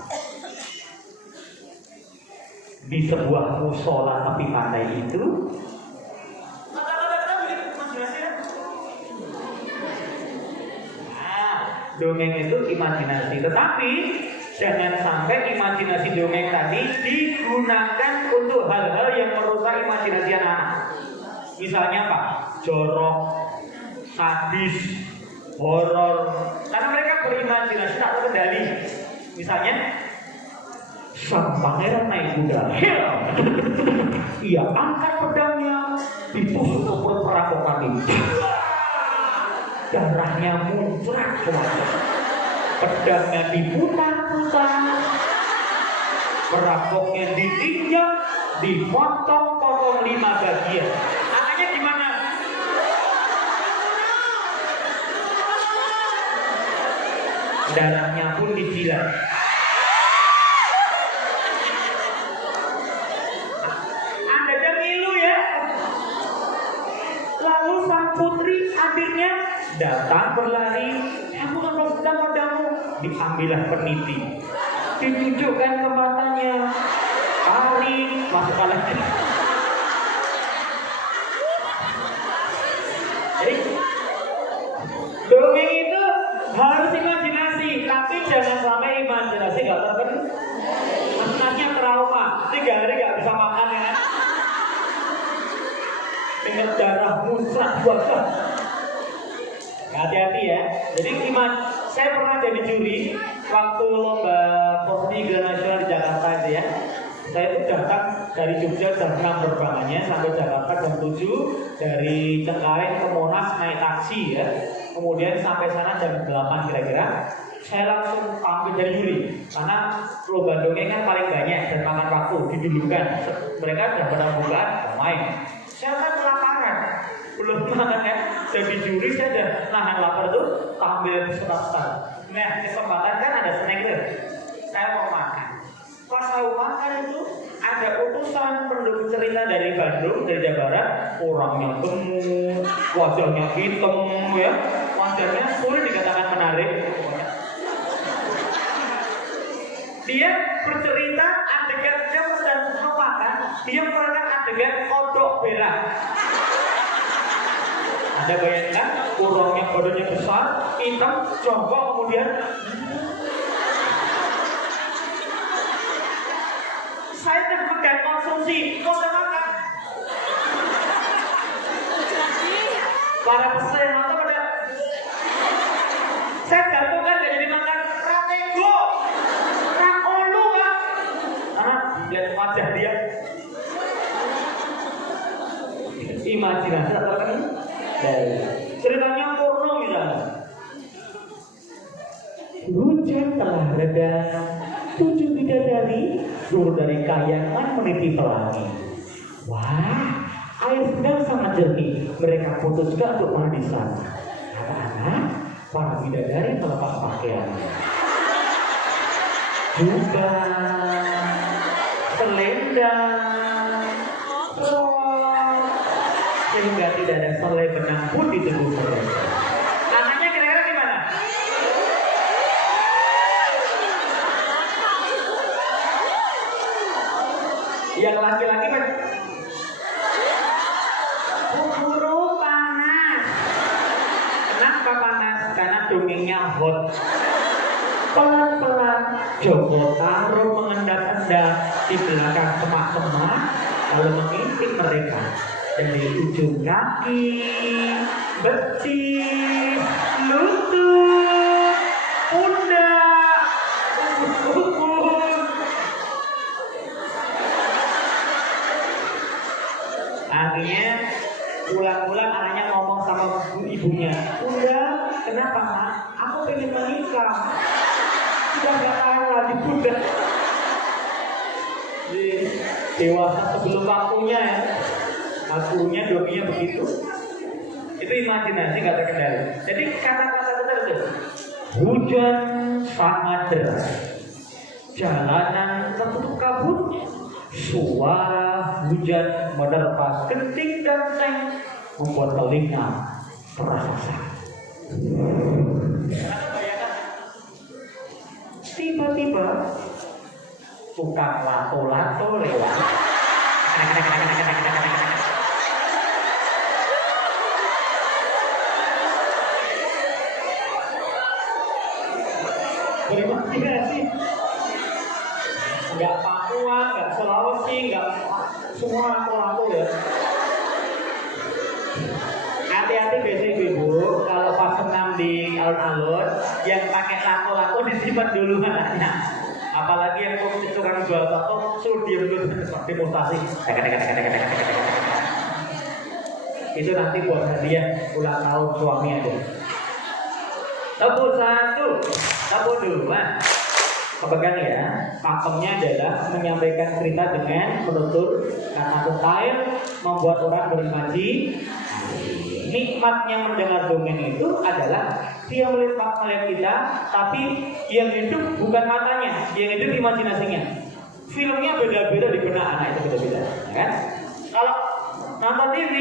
di sebuah musola tepi pantai itu. Kata-kata begitu imajinasinya. Nah, dongeng itu imajinasi, tetapi jangan sampai imajinasi dongeng tadi digunakan untuk hal-hal yang merusak imajinasi anak-anak. Misalnya apa? Jorok, sadis, horor. Karena mereka berimajinasi tak terkendali. Misalnya, sang pangeran naik kuda. Ia angkat pedangnya, ditusuk ke perut perampok mati. Darahnya muncrat ke wajah. Pedangnya diputar-putar, perampoknya ditinjak, dipotong-potong 5 bagian. Anaknya gimana? Darahnya pun dijilat. Ada yang ngilu ya. Lalu sang putri akhirnya datang berlari. Aku akan sedang padamu. Diambillah peniti, ditunjukkan ke matanya, tarik, masuk lagi. Jadi dongeng itu harus imajinasi, tapi jangan sampai imajinasi nggak terkendali. Anaknya trauma, 3 hari nggak bisa makan ya. Dengan darah muncrat wajah. Hati-hati ya. Jadi saya pernah jadi juri waktu lomba posisi nasional di Jakarta itu ya. Saya itu datang dari Jogja jam 6 berbangannya sampai Jakarta jam 7, dari Cengkareng ke Monas naik taksi ya. Kemudian sampai sana jam 8 kira-kira. Saya langsung tampil jadi juri karena lomba dongeng kan paling banyak dan makan waktu didulukan. Mereka sudah pada bukaan main. Saya kan kelaparan, belum makan ya. Jadi juri saya sudah nahan lapar tuh, tampil sebentar. Nah kesempatan kan ada snack tuh. Saya mau makan. Pas saya makan itu ada utusan pendukung cerita dari Bandung, dari Jawa Barat. Orangnya gemuk, wajahnya hitam ya, wajahnya sulit dikatakan menarik. Dia bercerita adegan dia sedang makan, dia merasakan adegan kodok berak. Anda bayangkan, orangnya badannya besar, hitam, jongkok, kemudian saya terpegang konsumsi, kok makan? Para peserta nonton pada saya jatuh kan gak jadi makan ratego, rakolu kan? Karena lihat wajah dia, imajinasi terkena. Ceritanya porno misalnya. Hujan telah reda, 7 bidadari turun dari kayangan meniti pelangi. Wah, air sedang sangat jernih. Mereka putuskan untuk mandi sana. Anak-anak, para bidadari melepas pakaiannya. Juga selendang, sehingga tidak ada selai benang pun di tubuh mereka. Anaknya kira-kira gimana? Yang laki-laki kan? Buru panas. Kenapa panas? Karena dongengnya hot. Pelan-pelan Joko Taro mengendap-endap di belakang semak-semak lalu mengintip mereka. Dari ujung kaki, becik, lutut, pundak, ubun. Akhirnya pulang-pulang anaknya ngomong sama ibunya, "Bunda, kenapa mak? Aku pengen menikah. Sudah gak tahan lagi bunda." Dewasa sebelum waktunya ya. Akunya dominya begitu. Itu imajinasi gak terkendali. Jadi kata-kata itu hujan sangat deras, jalanan tertutup kabut, suara hujan menerpa genting dan seng membuat telinga terasa sakit. Tiba-tiba tukang lato-lato lewat. Berimajinasi. Enggak Papua, enggak Sulawesi, enggak semua lato-lato ya. Hati-hati biasa ibu-ibu kalau pas senam di alun-alun yang pakai lato-lato disimpan dulu anaknya. Apalagi yang tukang jual lato suruh diam dulu demonstrasi. Itu nanti buat hadiah ulang tahun suami aja. Tepuk satu, tepuk dua. Kepegang ya. Pakemnya adalah menyampaikan cerita dengan menutur kata detail, membuat orang berimajinasi. Nikmatnya mendengar dongeng itu adalah dia melihat kita, tapi yang hidup bukan matanya, yang hidup imajinasinya. Filmnya beda-beda di benak anak itu beda-beda, kan? Kalau nonton TV,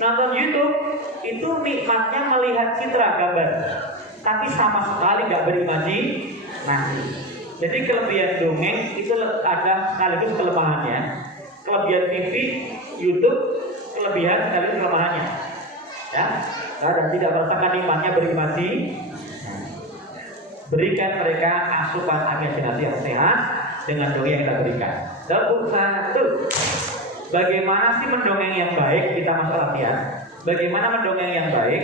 nonton YouTube, itu nikmatnya melihat citra gambar, tapi sama sekali nggak berimajinasi. Jadi kelebihan dongeng itu ada sekaligus kelemahannya. Kelebihan TV, YouTube, kelebihan sekaligus kelemahannya. Ya, dan tidak merasakan nikmatnya berimajinasi. Berikan mereka asupan imajinasi yang sehat dengan dongeng yang kita berikan. Tepuk satu. Bagaimana sih mendongeng yang baik? Kita masuk latihan. Bagaimana mendongeng yang baik?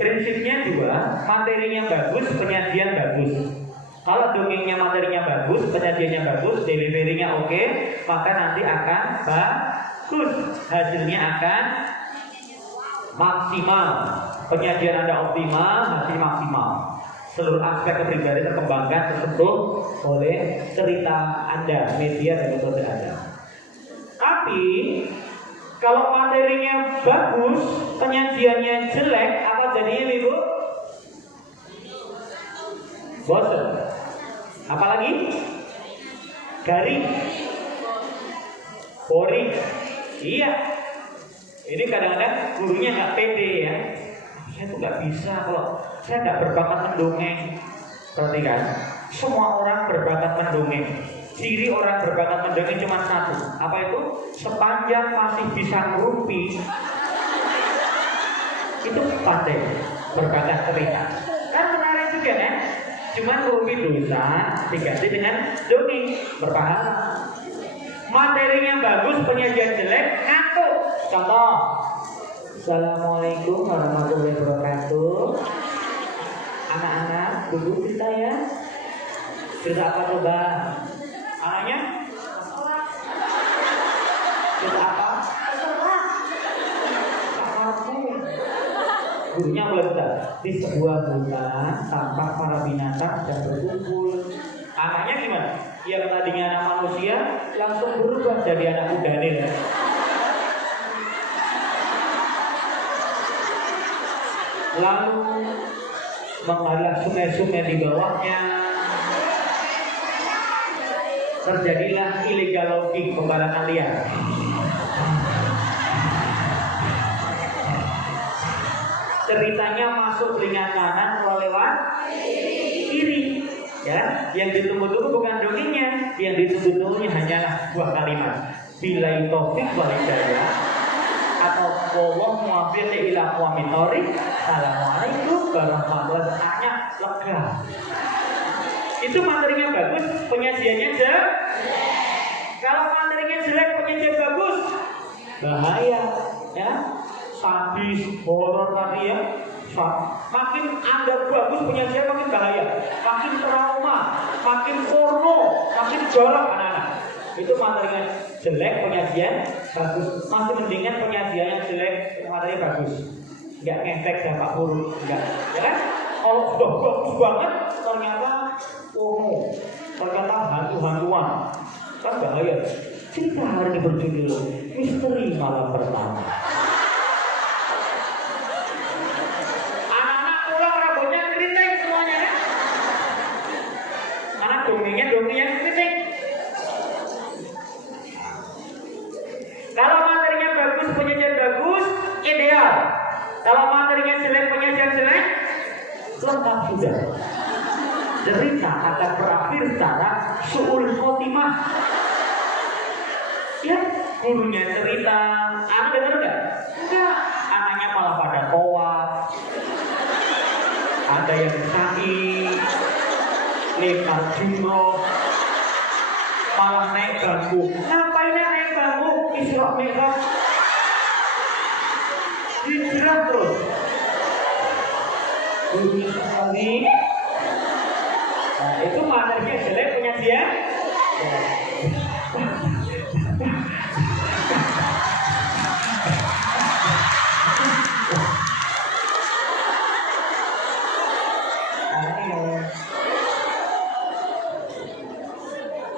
Prinsipnya dua, materinya bagus, penyajian bagus. Kalau dongengnya materinya bagus, penyajiannya bagus, deliverynya oke, maka nanti akan bagus. Hasilnya akan maksimal. Penyajian Anda optimal, hasil maksimal. Seluruh aspek kepribadian terkembangkan tersentuh oleh cerita Anda, media dan metode Anda. Tapi kalau materinya bagus, penyajiannya jelek, apa jadinya Ibu? Bosan. Apalagi? Garing. Boring. Iya. Ini kadang-kadang gurunya nggak pede ya. Saya tuh nggak bisa kalau saya nggak berbakat mendongeng. Perhatikan, semua orang berbakat mendongeng. Ciri orang berbakat mendongeng cuma satu. Apa itu? Sepanjang masih bisa ngerumpi, itu pandai berbakat cerita. Kan menarik juga kan? Cuma ngerumpi dosa diganti dengan dongeng berpahala. Materinya bagus, penyajian jelek, ngantuk. Contoh, Assalamualaikum warahmatullahi wabarakatuh. Anak-anak, duduk kita ya. Cerita apa coba? Anaknya? Cerita apa? Gurunya berkata, di sebuah hutan tampak para binatang dan berkumpul. Anaknya gimana? Yang tadinya anak manusia langsung berubah jadi anak kudanil. Lalu mengalir sungai-sungai di bawahnya. Terjadilah illegal logging, pembarangan liar. Ceritanya masuk telinga kanan lewat kiri. Ya, yang ditunggu-tunggu bukan dongengnya, yang ditunggu-tunggunya hanyalah buah kalimat. Billahi taufiq wal hidayah. Atau wallahu muwaffiq ila aqwamit thoriq. Assalamualaikum warahmatullahi wabarakatuh. Lega. Itu materinya bagus, penyajiannya jelek. Kalau materinya jelek, penyajian bagus, bahaya, ya. Sadis, horor tadi ya. Makin Anda bagus penyajian makin bahaya, makin trauma, makin porno, makin jorok anak-anak. Itu materinya jelek, penyajian bagus. Masih mendingan penyajian yang jelek, materinya bagus. Enggak ngefek dampak buruk, enggak. Ya kan? Kalau sudah bagus banget, ternyata porno, ternyata hantu-hantuan, kan bahaya. Cerita hari ini berjudul Misteri Malam Pertama. Dongengnya kritik. Kalau materinya bagus, penyajian bagus, ideal. Kalau materinya jelek, penyajian jelek, lengkap sudah. Cerita akan berakhir secara suul khotimah. Khotimah. Ya, gurunya cerita, anak dengar nggak? Enggak, anaknya malah pada tawaf. Ada yang sa'i, lempar jumroh, malah naik bangku. Ngapain naik bangku? Isra Mi'raj. Hijrah terus. Gurunya sekali. Nah, itu materinya jelek punya dia.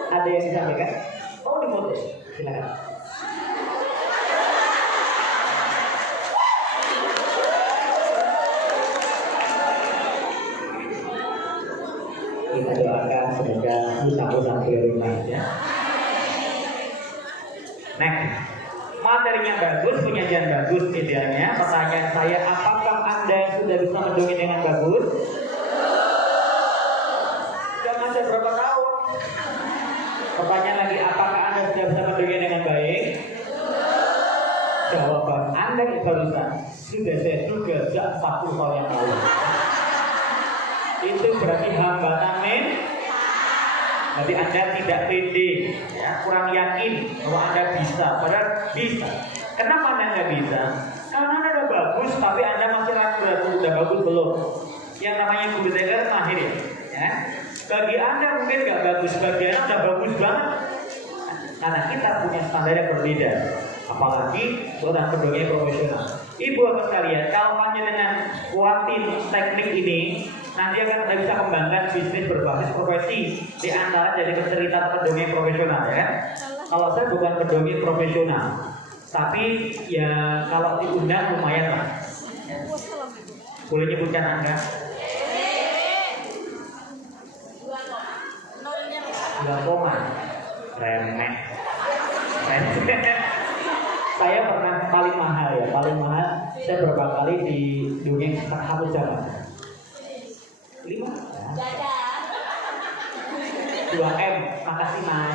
Ada yang disampaikan? Oh, difoto. Silakan. Kita doakan semoga usah-usah rumah ya. Next, materinya bagus, penyajian bagus idealnya. Pertanyaan saya, apakah Anda sudah bisa mendongeng dengan bagus? Jangan saya berapa tahun. Pertanyaan lagi, apakah Anda sudah bisa mendongeng dengan baik? Jawaban Anda yang barusan sudah saya duga sejak 40 tahun yang lalu. Itu berarti hambatan berarti Anda tidak pede, ya, kurang yakin bahwa Anda bisa. Padahal bisa. Kenapa Anda nggak bisa? Karena Anda udah bagus, tapi Anda masih ragu-ragu udah bagus belum. Yang namanya guru TK mahir ya. Bagi Anda mungkin nggak bagus, bagi Anda udah bagus banget. Karena kita punya standar yang berbeda. Apalagi seorang pendongeng profesional. Ibu bapak sekalian, kalau panjenengan kuatin teknik ini, nanti akan Anda bisa kembangkan bisnis berbasis profesi. Di antara jadi pencerita pendongeng profesional ya. Kalau saya bukan pendongeng profesional, tapi ya kalau diundang lumayan lah. Boleh nyebutkan Anda? 2 koma. Remeh. Saya pernah paling mahal ya, saya berapa kali di dongeng 1 jam. 5 ya. 2M, makasih mas.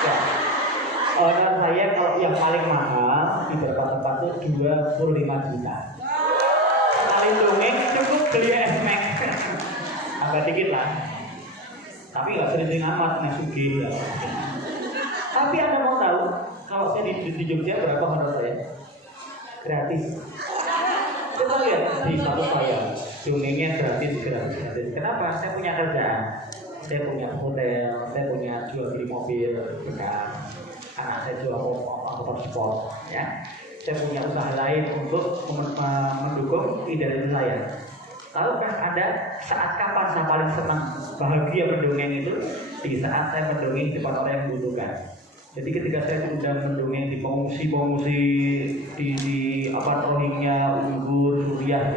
Ya. Honor saya kalau yang paling mahal di beberapa tempat itu 25 juta. Sekali dongeng cukup beli esmek. Agak dikit lah. Tapi nggak sering amat nasugi ya. Tapi Anda mau tahu kalau saya di Jogja berapa honor saya? Gratis. Coba lihat di status saya, dongengnya gratis. Kenapa? Saya punya kerjaan, saya punya hotel, saya punya jual beli mobil bekas, anak saya jual motor sport, ya. Saya punya usaha lain untuk mendukung ide saya. Lalu kan ada saat kapan saya paling senang bahagia mendongeng itu di saat saya mendongeng di depan orang yang membutuhkan. Jadi ketika saya sudah mendongeng di pengungsi di apa Rohingya, Uyghur, Suriah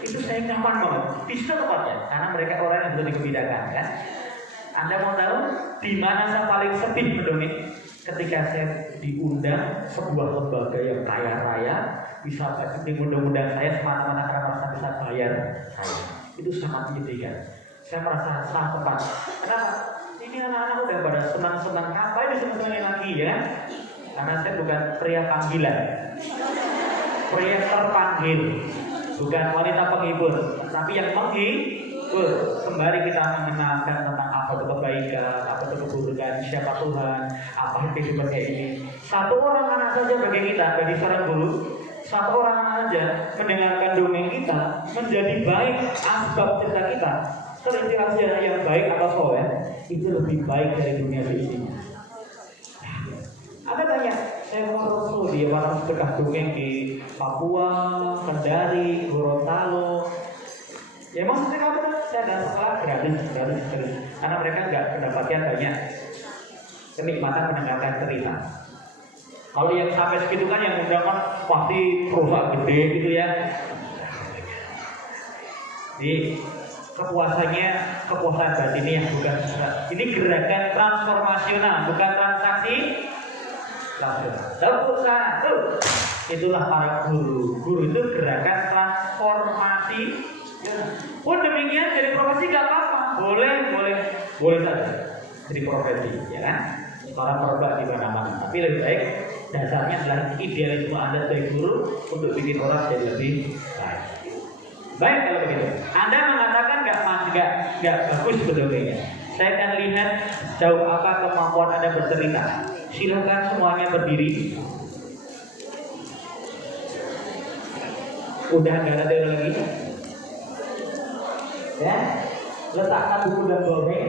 itu saya nyaman banget. Di situ tempatnya, karena mereka orang yang sudah dikebidangkan kan. Anda mau tahu di mana saya paling sedih mendongeng? Ketika saya diundang sebuah lembaga yang kaya raya, bisa mengundang saya semata-mata karena merasa bisa bayar saya. Itu sangat menyedihkan. Saya merasa salah tempat. Kenapa? Ini anak-anak udah pada senang-senang, ngapain disenang-senangin lagi ya? Karena saya bukan pria panggilan, pria terpanggil, bukan wanita penghibur, tapi yang menghibur. Kembali kita mengenalkan tentang apa itu kebaikan, apa itu keburukan, siapa Tuhan, apa kehidupan kayak ini. Satu orang anak saja bagi kita, bagi seorang guru, satu orang anak saja mendengarkan dongeng kita menjadi baik asbab cerita kita. Terinspirasi yang baik atau soleh itu lebih baik dari dunia seisinya. Ada tanya, saya mau Rasul di warung sedekah dongeng di Papua, Kendari, Gorontalo. Ya maksudnya kamu saya ada sekolah gratis. Karena mereka nggak mendapatkan banyak kenikmatan mendengarkan cerita. Kalau yang sampai segitu kan yang undang pasti perusahaan gede gitu ya. Kepuasan batinnya bukan ini gerakan transformasional, bukan transaksi langsung. Itulah para guru. Guru itu gerakan transformasi. Pun demikian jadi profesi gak apa-apa, boleh saja. jadi profesi, ya kan? Orang berbuat di mana-mana. Tapi lebih baik dasarnya adalah idealisme Anda sebagai guru untuk bikin orang jadi lebih baik. Baik kalau begitu. Anda mengatakan nggak bagus sebetulnya. Saya akan lihat jauh apa kemampuan Anda bercerita. Silakan semuanya berdiri. Udah nggak ada lagi. Ya, letakkan buku dan bolpen.